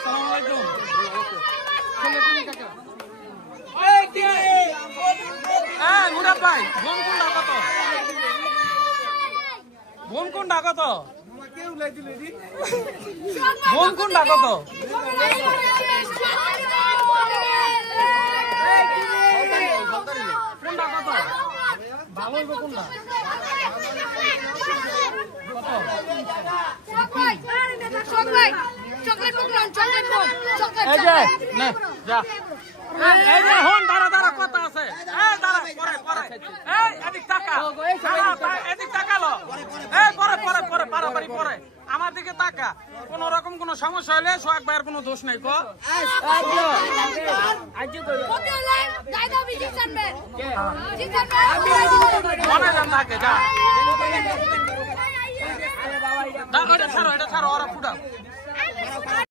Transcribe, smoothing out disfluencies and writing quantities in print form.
আসসালামু আলাইকুম। মুরাদ ভাই বোন কোনটা কত? বোন কোনটা কত? বোন কোনটা কত? কোনটা কত? ভালো হইব কোনটা? কথা আছে আমার দিকে টাকা কোন রকম কোন সমস্যা হলে সোহাগ ভাইয়ের কোনো দোষ নাই। এটা ছাড়ো ওরা ফুটা